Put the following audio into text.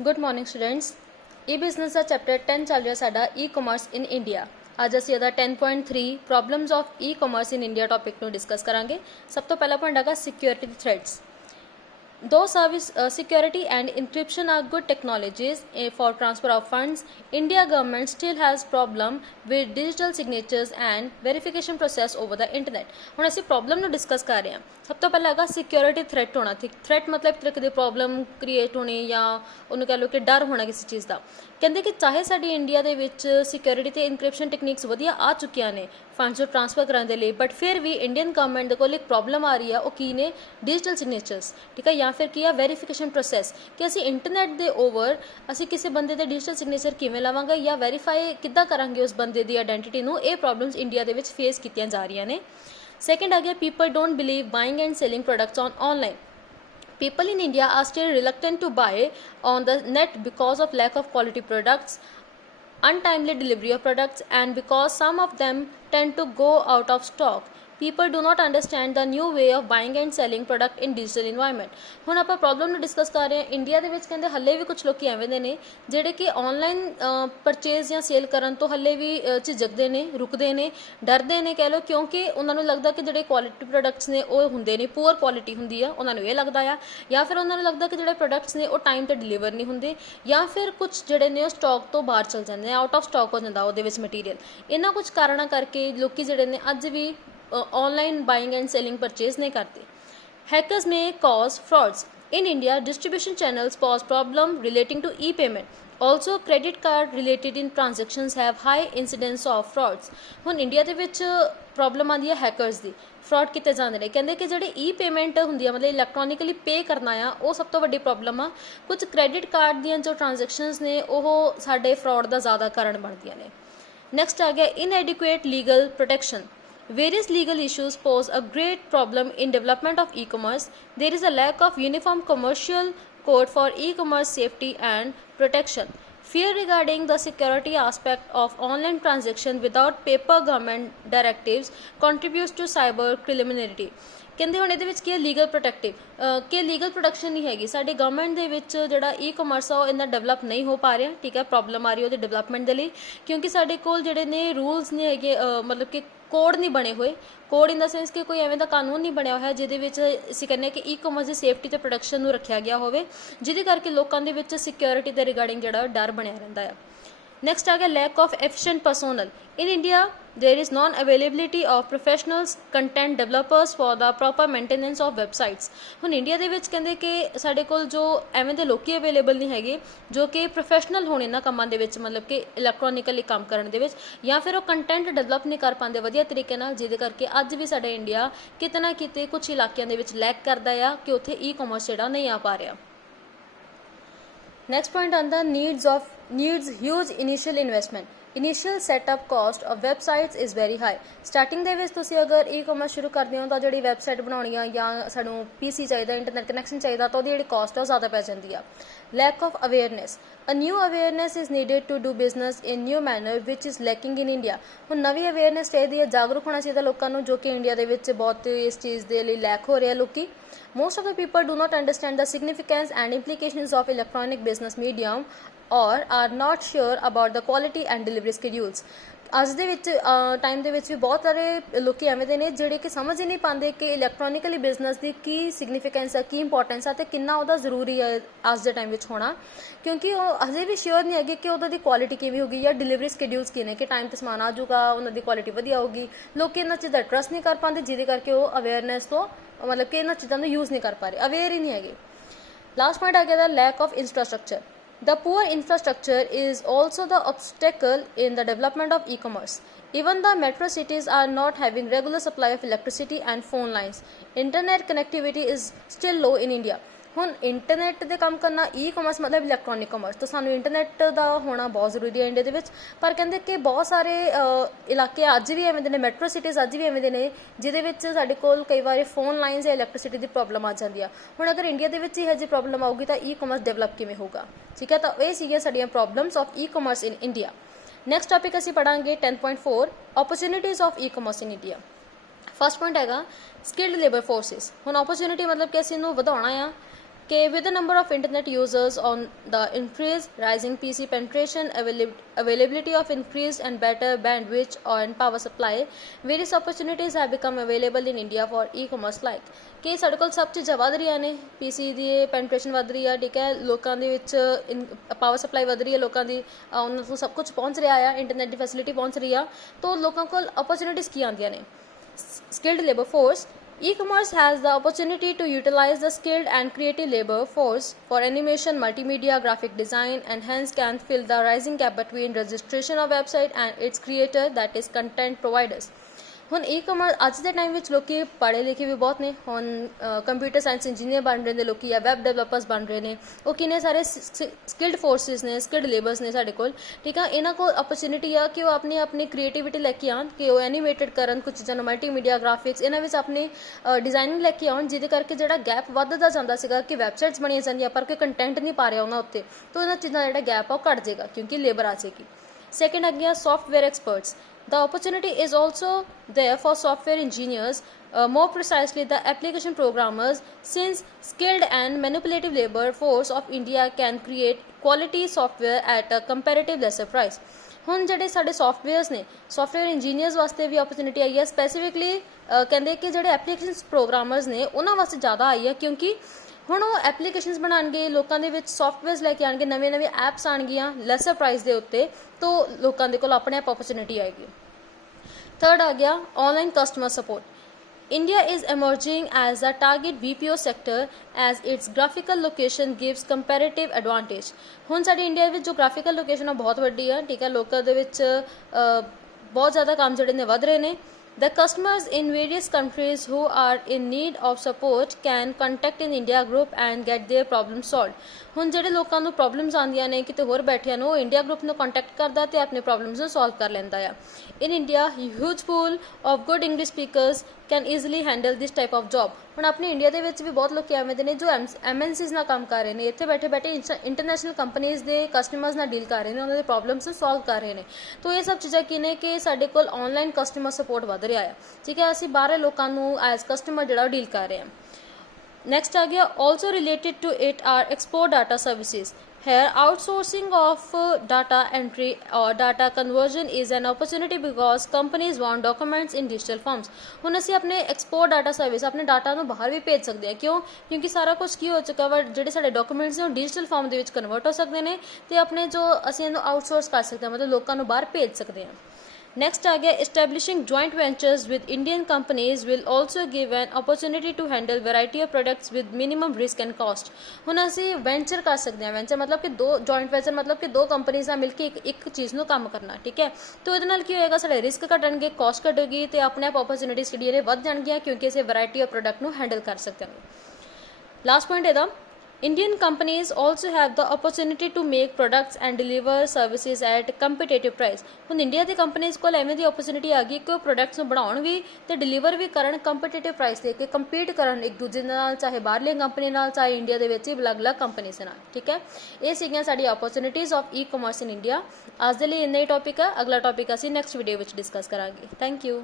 Good morning students. E business का chapter 10 चल रहा साडा ई कॉमर्स इन इंडिया। अज असीं इहदा 10.3 problems of e commerce in India topic नूं डिस्कस करांगे। सब तो पहला पॉइंट हैगा security threats. Though service security and encryption are good technologies for transfer of funds, India government still has problem with digital signatures and verification process over the internet। ਹੁਣ ਅਸੀਂ problem ਨੂੰ discuss ਕਰ ਰਹੇ ਹਾਂ। ਸਭ ਤੋਂ ਪਹਿਲਾਂ ਹੈਗਾ ਸਿਕਿਉਰਿਟੀ ਥ੍ਰੈਟ ਹੋਣਾ। ਥ੍ਰੈਟ ਮਤਲਬ ਇੱਕ ਤਰੀਕੇ ਦੀ ਪ੍ਰੋਬਲਮ ਕ੍ਰੀਏਟ ਹੋਣੀ ਜਾਂ ਉਹਨੂੰ ਕਹਿ ਲਓ ਕਿ ਡਰ ਹੋਣਾ ਕਿਸੇ ਚੀਜ਼ ਦਾ। ਕਹਿੰਦੇ ਕਿ ਚਾਹੇ ਸਾਡੀ ਇੰਡੀਆ ਦੇ ਵਿੱਚ ਸਿਕਿਉਰਿਟੀ ਤੇ ਇਨਕ੍ਰਿਪਸ਼ਨ ਟੈਕਨੀਕਸ ਵਧੀਆ ਆ ਚੁੱਕੀਆਂ ਨੇ ਫੰਡਸ ਨੂੰ ਟ੍ਰਾਂਸਫਰ ਕਰਨ ਦੇ ਲਈ, ਬਟ ਫਿਰ ਵੀ ਇੰਡੀਅਨ ਗਵਰਨਮੈਂਟ ਦੇ ਕੋਲ ਇੱਕ ਪ੍ਰੋਬਲਮ ਆ ਰਹੀ ਆ। ਉਹ ਕੀ ਨੇ? ਡਿਜੀਟਲ ਸਿਗਨੇਚਰਸ, ਠੀਕ ਹੈ, ਜਾਂ ਫਿਰ ਕੀ ਆ ਵੈਰੀਫਿਕੇਸ਼ਨ ਪ੍ਰੋਸੈਸ, ਕਿ ਅਸੀਂ ਇੰਟਰਨੈਟ ਦੇ ਓਵਰ ਅਸੀਂ ਕਿਸੇ ਬੰਦੇ ਦੇ ਡਿਜੀਟਲ ਸਿਗਨੇਚਰ ਕਿਵੇਂ ਲਵਾਂਗੇ ਜਾਂ ਵੈਰੀਫਾਈ ਕਿੱਦਾਂ ਕਰਾਂਗੇ ਉਸ ਬੰਦੇ ਦੀ ਆਇਡੈਂਟੀਟੀ ਨੂੰ। ਇਹ ਪ੍ਰੋਬਲਮਸ ਇੰਡੀਆ ਦੇ ਵਿੱਚ ਫੇਸ ਕੀਤੀਆਂ ਜਾ ਰਹੀਆਂ ਨੇ। ਸੈਕਿੰਡ ਆ ਗਿਆ people don't believe buying and selling products online. People in India are still reluctant to buy on the net because of lack of quality products, untimely delivery of products, and because some of them tend to go out of stock. People do not understand the new way of buying and selling product in digital environment। ਹੁਣ ਆਪਾਂ problem ਨੂੰ discuss ਕਰ ਰਹੇ ਹਾਂ। India ਦੇ ਵਿੱਚ ਕਹਿੰਦੇ ਹੱਲੇ ਵੀ ਕੁਝ ਲੋਕੀ ਐਵੇਂ ਦੇ ਨੇ ਜਿਹੜੇ ਕਿ ਆਨਲਾਈਨ ਪਰਚੇਜ਼ ਜਾਂ ਸੇਲ ਕਰਨ ਤੋਂ ਹੱਲੇ ਵੀ ਝਿਜਕਦੇ ਨੇ, ਰੁਕਦੇ ਨੇ, ਡਰਦੇ ਨੇ ਕਹਿ ਲਓ, ਕਿਉਂਕਿ ਉਹਨਾਂ ਨੂੰ ਲੱਗਦਾ ਕਿ ਜਿਹੜੇ ਕੁਆਲਿਟੀ ਪ੍ਰੋਡਕਟਸ ਨੇ ਉਹ ਹੁੰਦੇ ਨੇ, ਪੂਅਰ ਕੁਆਲਿਟੀ ਹੁੰਦੀ ਆ, ਉਹਨਾਂ ਨੂੰ ਇਹ ਲੱਗਦਾ ਆ। ਜਾਂ ਫਿਰ ਉਹਨਾਂ ਨੂੰ ਲੱਗਦਾ ਕਿ ਜਿਹੜੇ ਪ੍ਰੋਡਕਟਸ ਨੇ ਉਹ ਟਾਈਮ 'ਤੇ ਡਿਲੀਵਰ ਨਹੀਂ ਹੁੰਦੇ, ਜਾਂ ਫਿਰ ਕੁਝ ਜਿਹੜੇ ਨੇ ਉਹ ਸਟਾਕ ਤੋਂ ਬਾਹਰ ਚਲ ਜਾਂਦੇ ਨੇ, ਆਊਟ ਆਫ ਸਟਾਕ ਹੋ ਜਾਂਦਾ ਉਹਦੇ ਵਿੱਚ ਮਟੀਰੀਅਲ। ਇਹਨਾਂ ਕੁਝ ਕਾਰਨਾਂ ਕਰਕੇ ਲੋਕੀ ਜਿਹੜੇ ਨੇ ਅੱਜ ਵੀ online buying and selling purchase नहीं करते। हैकर्स में cause frauds in India. Distribution channels pose problem relating to e payment. Also credit card related in transactions have high incidence of frauds. हुण इंडिया दे विच प्रॉब्लम आती है हैकर्स की, फ्रॉड किए जाते हैं। कहते कि जो ई पेमेंट होंगी है मतलब इलैक्ट्रॉनिकली पे करना आ, वो सब तो वड्डी प्रॉब्लम आ। कुछ क्रेडिट कार्ड दी जो ट्रांजेक्शनस ने वो साडे फ्रॉड का ज़्यादा कारण बनदियां ने। नैक्सट आ गया इनएडिक्वेट legal protection. Various legal issues pose a great problem in development of e-commerce. There is a lack of uniform commercial code for e-commerce safety and protection. Fear regarding the security aspect of online transaction without paper government directives contributes to cyber criminality। ਕਹਿੰਦੇ ਹੁਣ ਇਹਦੇ ਵਿੱਚ ਕੀ ਹੈ? Legal protective ਕਿ legal protection ਨਹੀਂ ਹੈਗੀ ਸਾਡੀ government ਦੇ ਵਿੱਚ। ਜਿਹੜਾ ਈ ਕਮਰਸ ਆ ਉਹ ਇੰਨਾ ਡਿਵੈਲਪ ਨਹੀਂ ਹੋ ਪਾ ਰਿਹਾ, ਠੀਕ ਹੈ, ਪ੍ਰੋਬਲਮ ਆ ਰਹੀ ਉਹਦੇ ਡਿਵੈਲਪਮੈਂਟ ਦੇ ਲਈ, ਕਿਉਂਕਿ ਸਾਡੇ ਕੋਲ ਜਿਹੜੇ ਨੇ ਰੂਲਸ ਨਹੀਂ ਹੈਗੇ, ਮਤਲਬ ਕਿ ਕੋਡ ਨਹੀਂ ਬਣੇ ਹੋਏ। ਕੋਡ ਇਨ ਦਾ ਸੈਂਸ ਕਿ ਕੋਈ ਐਵੇਂ ਦਾ ਕਾਨੂੰਨ ਨਹੀਂ ਬਣਿਆ ਹੋਇਆ ਜਿਹਦੇ ਵਿੱਚ ਅਸੀਂ ਕਹਿੰਦੇ ਹਾਂ ਕਿ ਈ ਕਮਰਸ ਦੀ ਸੇਫਟੀ ਅਤੇ ਪ੍ਰੋਟੈਕਸ਼ਨ ਨੂੰ ਰੱਖਿਆ ਗਿਆ ਹੋਵੇ, ਜਿਹਦੇ ਕਰਕੇ ਲੋਕਾਂ ਦੇ ਵਿੱਚ ਸਿਕਿਉਰਿਟੀ ਦੇ ਰਿਗਾਰਡਿੰਗ ਜਿਹੜਾ ਡਰ ਬਣਿਆ ਰਹਿੰਦਾ ਆ। नेक्स्ट आ गया lack of efficient personnel in India. There is non availability of professionals content developers for the proper maintenance of websites. हुण इंडिया दे विच कहंदे कि साडे कोल जो एवें दे लोकी अवेलेबल नहीं हैगे जो कि प्रोफेशनल होने इन्हां कामां दे विच, मतलब कि इलैक्ट्रॉनिकली काम करन दे विच, या फिर वो कंटेंट डेवलप नहीं कर पाते वधिया तरीके नाल, जिहदे करके अज भी साडा इंडिया किते ना किते कुछ इलाकिਆਂ ਦੇ ਵਿੱਚ लैक करदा आ कि उत्थे ई कॉमर्स ਜਿਹੜਾ नहीं आ पा रहा। नेक्स्ट पॉइंट आंदा needs huge initial investment. Initial setup cost of websites is very high. Starting ਦੇ ਵਿੱਚ ਤੁਸੀਂ ਅਗਰ ई कॉमर्स शुरू ਕਰਦੇ ਹੋ ਤਾਂ ਜਿਹੜੀ ਵੈਬਸਾਈਟ ਬਣਾਉਣੀ ਆ ਜਾਂ ਸਾਨੂੰ PC ਚਾਹੀਦਾ, ਇੰਟਰਨੈਟ ਕਨੈਕਸ਼ਨ ਚਾਹੀਦਾ, ਤਾਂ ਉਹਦੀ ਜਿਹੜੀ ਕਾਸਟ ਆ ਉਹ ਜ਼ਿਆਦਾ ਪੈ ਜਾਂਦੀ ਆ। Lack of awareness. A new awareness is needed to do business in new manner which is lacking in India. ਹੁਣ ਨਵੀਂ ਅਵੇਅਰਨੈਸ ਚਾਹੀਦੀ ਹੈ, ਜਾਗਰੂਕ ਹੋਣਾ ਚਾਹੀਦਾ ਲੋਕਾਂ ਨੂੰ, ਜੋ ਕਿ ਇੰਡੀਆ ਦੇ ਵਿੱਚ ਬਹੁਤ ਇਸ ਚੀਜ਼ ਦੇ ਲਈ ਲੈਕ ਹੋ ਰਿਹਾ ਲੋਕੀ। Most of the people do not understand the significance and implications of electronic business medium or are not sure about the quality and delivery schedules। ਅੱਜ ਦੇ ਵਿੱਚ ਟਾਈਮ ਦੇ ਵਿੱਚ ਵੀ ਬਹੁਤ ਸਾਰੇ ਲੋਕੀ ਐਵੇਂ ਦੇ ਨੇ ਜਿਹੜੇ ਕਿ ਸਮਝ ਹੀ ਨਹੀਂ ਪਾਉਂਦੇ ਕਿ ਇਲੈਕਟ੍ਰੋਨਿਕਲੀ ਬਿਜ਼ਨਸ ਦੀ ਕੀ ਸਿਗਨੀਫਿਕੈਂਸ ਆ, ਕੀ ਇੰਪੋਰਟੈਂਸ ਆ ਅਤੇ ਕਿੰਨਾ ਉਹਦਾ ਜ਼ਰੂਰੀ ਹੈ ਅੱਜ ਦੇ ਟਾਈਮ ਵਿੱਚ ਹੋਣਾ, ਕਿਉਂਕਿ ਉਹ ਅਜੇ ਵੀ ਸ਼ਿਓਰ ਨਹੀਂ ਹੈਗੇ ਕਿ ਉਹਦਾ ਦੀ ਕੁਆਲਿਟੀ ਕਿਵੇਂ ਹੋਗੀ ਜਾਂ ਡਿਲੀਵਰੀ ਸਕੇਡਿਊਲਸ ਕੀ ਨੇ, ਕਿ ਟਾਈਮ 'ਤੇ ਸਮਾਨ ਆ ਜਾਊਗਾ, ਉਹਨਾਂ ਦੀ ਕੁਆਲਿਟੀ ਵਧੀਆ ਹੋਊਗੀ। ਲੋਕ ਇਹਨਾਂ ਚੀਜ਼ਾਂ ਦਾ ਟਰਸਟ ਨਹੀਂ ਕਰ ਪਾਉਂਦੇ, ਜਿਹਦੇ ਕਰਕੇ ਉਹ ਅਵੇਅਰਨੈਸ ਤੋਂ ਮਤਲਬ ਕਿ ਇਹਨਾਂ ਚੀਜ਼ਾਂ ਨੂੰ ਯੂਜ਼ ਨਹੀਂ ਕਰ ਪਾ ਰਹੇ, ਅਵੇਅਰ ਹੀ ਨਹੀਂ ਹੈਗੇ। ਲਾਸਟ ਪੁਆਇੰਟ ਆ ਗਿਆ ਦਾ lack of infrastructure. The poor infrastructure is also the obstacle in the development of e-commerce. Even the metro cities are not having regular supply of electricity and phone lines. Internet connectivity is still low in India. ਹੁਣ internet ਦੇ ਕੰਮ ਕਰਨਾ e commerce ਮਤਲਬ electronic commerce, ਤਾਂ ਸਾਨੂੰ internet ਦਾ ਹੋਣਾ ਬਹੁਤ ਜ਼ਰੂਰੀ ਹੈ ਇੰਡੀਆ ਦੇ ਵਿੱਚ। ਪਰ ਕਹਿੰਦੇ ਕਿ ਬਹੁਤ ਸਾਰੇ ਇਲਾਕੇ ਅੱਜ ਵੀ ਐਵੇਂ ਦੇ ਨੇ, ਮੈਟਰੋ ਸਿਟੀਜ਼ ਅੱਜ ਵੀ ਐਵੇਂ ਦੇ ਨੇ ਜਿਹਦੇ ਵਿੱਚ ਸਾਡੇ ਕੋਲ ਕਈ ਵਾਰੀ ਫੋਨ ਲਾਈਨਸ ਜਾਂ ਇਲੈਕਟ੍ਰਿਸਿਟੀ ਦੀ ਪ੍ਰੋਬਲਮ ਆ ਜਾਂਦੀ ਆ। ਹੁਣ ਅਗਰ ਇੰਡੀਆ ਦੇ ਵਿੱਚ ਹੀ ਇਹੋ ਜਿਹੀ ਪ੍ਰੋਬਲਮ ਆਊਗੀ ਤਾਂ ਈ ਕਮਰਸ ਡਿਵੈਲਪ ਕਿਵੇਂ ਹੋਊਗਾ, ਠੀਕ ਹੈ। ਤਾਂ ਇਹ ਸੀਗੀਆਂ ਸਾਡੀਆਂ problems of e commerce in India. Next topic ਅਸੀਂ ਪੜ੍ਹਾਂਗੇ 10.4 opportunities of e commerce in India. First point ਹੈਗਾ ਸਕਿਲਡ ਲੇਬਰ ਫੋਰਸਿਸ। ਹੁਣ ਓਪਰਚੁਨਿਟੀ ਮਤਲਬ ਕਿ ਅਸੀਂ ਇਹਨੂੰ ਵਧਾਉਣਾ ਆ कि with the number of internet users on the increase, rising PC penetration, availability of increased and better bandwidth and power supply, various opportunities have become available in India for e-commerce like ਕਿ ਸਾਡੇ ਕੋਲ ਸਭ ਚੀਜ਼ਾਂ ਵੱਧ ਰਹੀਆਂ ਨੇ, ਪੀਸੀ ਦੀ ਪੈਨਟ੍ਰੇਸ਼ਨ ਵੱਧ ਰਹੀ ਆ, ਠੀਕ ਹੈ, ਲੋਕਾਂ ਦੇ ਵਿੱਚ ਪਾਵਰ ਸਪਲਾਈ ਵੱਧ ਰਹੀ ਹੈ, ਲੋਕਾਂ ਦੀ ਉਹਨਾਂ ਤੋਂ ਸਭ ਕੁਝ ਪਹੁੰਚ ਰਿਹਾ ਆ, ਇੰਟਰਨੈਟ ਦੀ ਫੈਸਿਲਿਟੀ ਪਹੁੰਚ ਰਹੀ ਆ, ਤਾਂ ਲੋਕਾਂ ਕੋਲ ਓਪਰਚੁਨਿਟੀਜ਼ ਕੀ ਆਉਂਦੀਆਂ ਨੇ? skilled labor force. E-commerce has the opportunity to utilize the skilled and creative labor force for animation, multimedia, graphic design, and hence can fill the rising gap between registration of website and its creator, that is content providers. ਹੁਣ e-commerce ਅੱਜ ਦੇ time ਵਿੱਚ ਲੋਕੀ ਪੜ੍ਹੇ ਲਿਖੇ ਵੀ ਬਹੁਤ ਨੇ, ਹੁਣ ਕੰਪਿਊਟਰ ਸਾਇੰਸ ਇੰਜੀਨੀਅਰ ਬਣ ਰਹੇ ਨੇ ਲੋਕੀ, ਜਾਂ ਵੈਬ ਡਿਵੈਲਪਰਸ ਬਣ ਰਹੇ ਨੇ, ਉਹ ਕਿੰਨੇ ਸਾਰੇ ਸਕਿਲਡ ਫੋਰਸਿਸ ਨੇ, ਸਕਿਲਡ ਲੇਬਰਸ ਨੇ ਸਾਡੇ ਕੋਲ, ਠੀਕ ਆ। ਇਹਨਾਂ ਕੋਲ ਓਪਰਚੁਨਿਟੀ ਆ ਕਿ ਉਹ ਆਪਣੀ ਕ੍ਰੀਏਟੀਵਿਟੀ ਲੈ ਕੇ ਆਉਣ, ਕਿ ਉਹ ਐਨੀਮੇਟਡ ਕਰਨ ਕੁਝ ਚੀਜ਼ਾਂ ਨੂੰ, ਮਲਟੀਮੀਡੀਆ, ਗ੍ਰਾਫਿਕਸ, ਇਹਨਾਂ ਵਿੱਚ ਆਪਣੀ ਡਿਜ਼ਾਈਨਿੰਗ ਲੈ ਕੇ ਆਉਣ, ਜਿਹਦੇ ਕਰਕੇ ਜਿਹੜਾ ਗੈਪ ਵੱਧਦਾ ਜਾਂਦਾ ਸੀਗਾ ਕਿ ਵੈਬਸਾਈਟਸ ਬਣੀਆਂ ਜਾਂਦੀਆਂ ਪਰ ਕੋਈ ਕੰਟੈਂਟ ਨਹੀਂ ਪਾ ਰਿਹਾ ਉਹਨਾਂ ਉੱਤੇ, ਤਾਂ ਇਹਨਾਂ ਚੀਜ਼ਾਂ ਦਾ ਜਿਹੜਾ ਗੈਪ ਆ ਉਹ ਘੱਟ ਜਾਏਗਾ ਕਿਉਂਕਿ ਲੇਬਰ ਆ ਜਾਏਗੀ। ਸੈਕਿੰਡ ਆ ਗਿਆ software experts. The opportunity is also there for software engineers, more precisely the application programmers, since skilled and manipulative labor force of India can create quality software at a comparative lesser price. ਹੁਣ ਜਿਹੜੇ ਸਾਡੇ softwares ਨੇ, software engineers ਵਾਸਤੇ ਵੀ opportunity ਆਈ ਹੈ, specifically ਕਹਿੰਦੇ ਕਿ ਜਿਹੜੇ application programmers ਨੇ ਉਹਨਾਂ ਵਾਸਤੇ ਜ਼ਿਆਦਾ ਆਈ ਹੈ, ਕਿਉਂਕਿ ਹੁਣ ਉਹ ਐਪਲੀਕੇਸ਼ਨਸ ਬਣਾਉਣਗੇ, ਲੋਕਾਂ ਦੇ ਵਿੱਚ ਸੌਫਟਵੇਅਰਸ ਲੈ ਕੇ ਆਉਣਗੇ, ਨਵੇਂ ਐਪਸ ਆਉਣਗੀਆਂ ਲੈਸਰ ਪ੍ਰਾਈਸ ਦੇ ਉੱਤੇ, ਤਾਂ ਲੋਕਾਂ ਦੇ ਕੋਲ ਆਪਣੇ ਆਪ ਓਪਰਚੁਨਿਟੀ ਆਏਗੀ। ਥਰਡ ਆ ਗਿਆ online customer support. India is emerging as a target BPO sector as its graphical location gives comparative advantage. ਹੁਣ ਸਾਡੀ ਇੰਡੀਆ ਵਿੱਚ ਜੋ ਗ੍ਰਾਫਿਕਲ ਲੋਕੇਸ਼ਨ ਆ ਬਹੁਤ ਵੱਡੀ ਆ, ਠੀਕ ਹੈ, ਲੋਕਾਂ ਦੇ ਵਿੱਚ ਬਹੁਤ ਜ਼ਿਆਦਾ ਕੰਮ ਜਿਹੜੇ ਨੇ ਵੱਧ ਰਹੇ ਨੇ। The customers in various countries who are in need of support can contact in India group and get their problems solved. ਹੁਣ ਜਿਹੜੇ ਲੋਕਾਂ ਨੂੰ ਪ੍ਰੋਬਲਮਸ ਆਉਂਦੀਆਂ ਨੇ ਕਿਤੇ ਹੋਰ ਬੈਠਿਆਂ ਨੂੰ, ਉਹ ਇੰਡੀਆ ਗਰੁੱਪ ਨੂੰ ਕੰਟੈਕਟ ਕਰਦਾ ਤੇ ਆਪਣੇ ਪ੍ਰੋਬਲਮਸ ਨੂੰ ਸੋਲਵ ਕਰ ਲੈਂਦਾ ਆ। In India huge pool of good English speakers can easily handle this type of job. ਹੁਣ ਆਪਣੇ ਇੰਡੀਆ ਦੇ ਵਿੱਚ ਵੀ ਬਹੁਤ ਲੋਕ ਐਵੇਂ ਦੇ ਨੇ ਜੋ MNCs ਨਾਲ ਕੰਮ ਕਰ ਰਹੇ ਨੇ, ਇੱਥੇ ਬੈਠੇ ਬੈਠੇ ਇੰਟਰਨੈਸ਼ਨਲ ਕੰਪਨੀਜ਼ ਦੇ ਕਸਟਮਰਸ ਨਾਲ ਡੀਲ ਕਰ ਰਹੇ ਨੇ, ਉਹਨਾਂ ਦੇ ਪ੍ਰੋਬਲਮਸ ਨੂੰ ਸੋਲਵ ਕਰ ਰਹੇ ਨੇ। ਤਾਂ ਇਹ ਸਭ ਚੀਜ਼ਾਂ ਕੀ ਨੇ ਕਿ ਸਾਡੇ ਕੋਲ ਆਨਲਾਈਨ ਕਸਟਮਰ ਸਪੋਰਟ ਵੱਧ ਰਿਹਾ ਆ, ਠੀਕ ਹੈ, ਅਸੀਂ ਬਾਹਰਲੇ ਲੋਕਾਂ ਨੂੰ ਐਜ਼ ਕਸਟਮਰ ਜਿਹੜਾ ਉਹ ਡੀਲ ਕਰ ਰਹੇ ਹਾਂ। Next आ गया also related to it are export data services. Here outsourcing of data entry or data conversion is an opportunity because companies want documents in digital forms. ਹੁਣ ਅਸੀਂ ਆਪਣੇ export data service ਆਪਣੇ data ਨੂੰ ਬਾਹਰ ਵੀ ਭੇਜ ਸਕਦੇ ਹਾਂ। ਕਿਉਂ? ਕਿਉਂਕਿ ਸਾਰਾ ਕੁਝ ਕੀ ਹੋ ਚੁੱਕਾ ਵਾ, ਜਿਹੜੇ ਸਾਡੇ ਡਾਕੂਮੈਂਟਸ ਨੇ ਉਹ ਡਿਜੀਟਲ ਫਾਰਮ ਦੇ ਵਿੱਚ ਕਨਵਰਟ ਹੋ ਸਕਦੇ ਨੇ ਤੇ ਆਪਣੇ ਜੋ ਅਸੀਂ ਇਹਨੂੰ ਆਊਟਸੋਰਸ ਕਰ ਸਕਦੇ ਹਾਂ, ਮਤਲਬ ਲੋਕਾਂ ਨੂੰ ਬਾਹਰ ਭੇਜ ਸਕਦੇ ਹਾਂ। Next आ गया establishing joint ventures with Indian companies will also give an opportunity to handle variety of products with minimum risk and cost. ਹੁਣ ਅਸੀਂ ਵੈਂਚਰ ਕਰ ਸਕਦੇ ਹਾਂ, ਵੈਂਚਰ ਮਤਲਬ ਕਿ ਦੋ ਜੁਆਇੰਟ ਵੈਂਚਰ ਮਤਲਬ ਕਿ ਦੋ ਕੰਪਨੀਆਂ ਨਾਲ ਮਿਲ ਕੇ ਇੱਕ ਚੀਜ਼ ਨੂੰ ਕੰਮ ਕਰਨਾ, ਠੀਕ ਹੈ। ਤਾਂ ਇਹਦੇ ਨਾਲ ਕੀ ਹੋਏਗਾ, ਸਾਡੇ ਰਿਸਕ ਘਟਣਗੇ, ਕਾਸਟ ਘਟੇਗੀ ਤੇ ਆਪਣੇ ਆਪ ਓਪਰਚੁਨਿਟੀਜ਼ ਜਿਹੜੀਆਂ ਨੇ ਵੱਧ ਜਾਣਗੀਆਂ ਕਿਉਂਕਿ ਅਸੀਂ ਵੈਰਾਈਟੀ ਆਫ ਪ੍ਰੋਡਕਟ ਨੂੰ ਹੈਂਡਲ ਕਰ ਸਕਦੇ ਹਾਂ। ਲਾਸਟ ਪੁਆਇੰਟ ਇਹਦਾ Indian companies also have the opportunity to make products and deliver services at competitive price. ਹੁਣ ਇੰਡੀਆ ਦੀ ਕੰਪਨੀਜ਼ ਕੋਲ ਐਵੇਂ ਦੀ ਓਪਰਚੁਨਿਟੀ ਆ ਗਈ ਕਿ ਉਹ ਪ੍ਰੋਡਕਟਸ ਨੂੰ ਬਣਾਉਣ ਵੀ ਤੇ ਡਿਲੀਵਰ ਵੀ ਕਰਨ ਕੰਪੀਟੀਟਿਵ ਪ੍ਰਾਈਸ ਦੇ ਕੇ, ਕੰਪੀਟ ਕਰਨ ਇੱਕ ਦੂਜੇ ਨਾਲ, ਚਾਹੇ ਬਾਹਰਲੇ ਕੰਪਨੀ ਨਾਲ ਚਾਹੇ ਇੰਡੀਆ ਦੇ ਵਿੱਚ ਹੀ ਅਲੱਗ-ਅਲੱਗ ਕੰਪਨੀਜ਼ ਦੇ ਨਾਲ, ਠੀਕ ਹੈ। ਇਹ ਸੀਗੀਆਂ ਸਾਡੀਆਂ ਓਪਰਚੁਨਿਟੀਜ਼ ਆਫ ਈ-ਕਮਰਸ ਇਨ ਇੰਡੀਆ। ਅੱਜ ਦੇ ਲਈ ਇੰਨਾ ਹੀ ਟੌਪਿਕ ਆ, ਅਗਲਾ ਟੌਪਿਕ ਅਸੀਂ ਨੈਕਸਟ ਵੀਡੀਓ ਵਿੱਚ ਡਿਸਕਸ ਕਰਾਂਗੇ। Thank you.